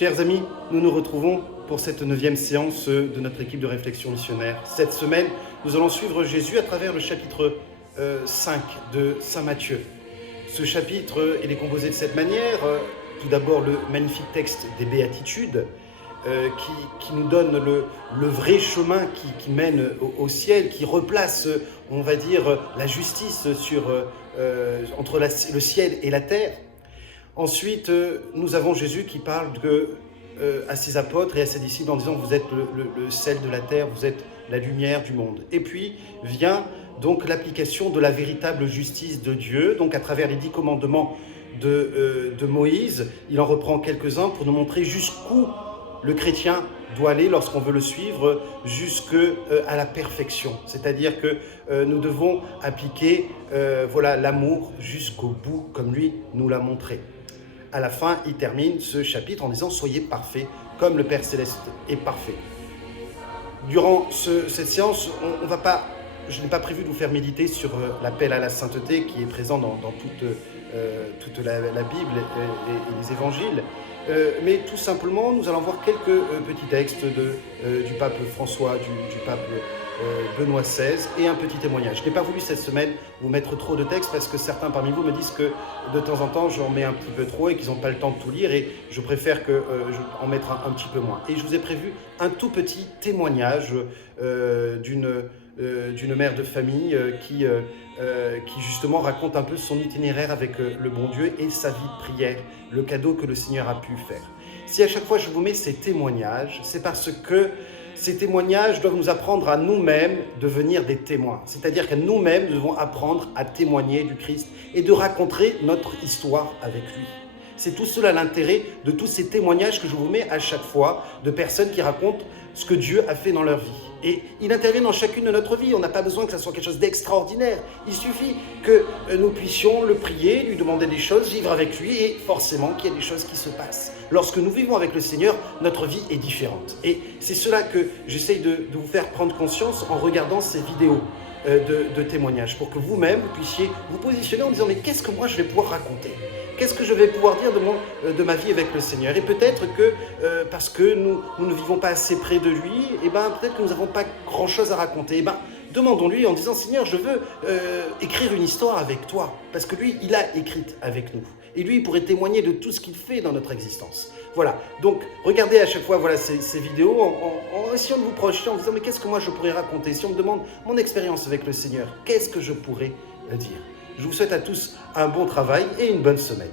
Chers amis, nous nous retrouvons pour cette 9e séance de notre équipe de réflexion missionnaire. Cette semaine, nous allons suivre Jésus à travers le chapitre 5 de Saint Matthieu. Ce chapitre, il est composé de cette manière. Tout d'abord, le magnifique texte des Béatitudes qui nous donne le vrai chemin qui mène au ciel, qui replace, on va dire, la justice entre le ciel et la terre. Ensuite, nous avons Jésus qui parle à ses apôtres et à ses disciples en disant « Vous êtes le sel de la terre, vous êtes la lumière du monde ». Et puis vient donc l'application de la véritable justice de Dieu, donc à travers les 10 commandements de Moïse. Il en reprend quelques-uns pour nous montrer jusqu'où le chrétien doit aller lorsqu'on veut le suivre jusqu'à la perfection. C'est-à-dire que nous devons appliquer l'amour jusqu'au bout, comme lui nous l'a montré. À la fin, il termine ce chapitre en disant « Soyez parfaits, comme le Père Céleste est parfait ». Durant cette séance, je n'ai pas prévu de vous faire méditer sur l'appel à la sainteté qui est présent dans toute la Bible et les évangiles. Mais tout simplement, nous allons voir quelques petits textes du pape François, du pape Benoît XVI et un petit témoignage. Je n'ai pas voulu cette semaine vous mettre trop de textes parce que certains parmi vous me disent que de temps en temps j'en mets un petit peu trop et qu'ils n'ont pas le temps de tout lire et je préfère en mettre un petit peu moins. Et je vous ai prévu un tout petit témoignage d'une mère de famille qui justement raconte un peu son itinéraire avec le bon Dieu et sa vie de prière, le cadeau que le Seigneur a pu faire. Si à chaque fois je vous mets ces témoignages, c'est parce que ces témoignages doivent nous apprendre à nous-mêmes devenir des témoins. C'est-à-dire qu'à nous-mêmes, nous devons apprendre à témoigner du Christ et de raconter notre histoire avec lui. C'est tout cela l'intérêt de tous ces témoignages que je vous mets à chaque fois de personnes qui racontent ce que Dieu a fait dans leur vie. Et il intervient dans chacune de notre vie. On n'a pas besoin que ça soit quelque chose d'extraordinaire. Il suffit que nous puissions le prier, lui demander des choses, vivre avec lui et forcément qu'il y ait des choses qui se passent. Lorsque nous vivons avec le Seigneur, notre vie est différente. Et c'est cela que j'essaye de vous faire prendre conscience en regardant ces vidéos de témoignages pour que vous-même vous puissiez vous positionner en disant « Mais qu'est-ce que moi je vais pouvoir raconter ? Qu'est-ce que je vais pouvoir dire de ma vie avec le Seigneur ?» Et peut-être que parce que nous ne vivons pas assez près de lui, peut-être que nous n'avons pas grand-chose à raconter. Demandons-lui en disant « Seigneur, je veux écrire une histoire avec toi. » Parce que lui, il a écrit avec nous. Et lui, il pourrait témoigner de tout ce qu'il fait dans notre existence. Voilà, donc regardez à chaque fois ces vidéos en essayant de vous projeter en disant « Mais qu'est-ce que moi je pourrais raconter ?» Si on me demande mon expérience avec le Seigneur, qu'est-ce que je pourrais dire ? Je vous souhaite à tous un bon travail et une bonne semaine.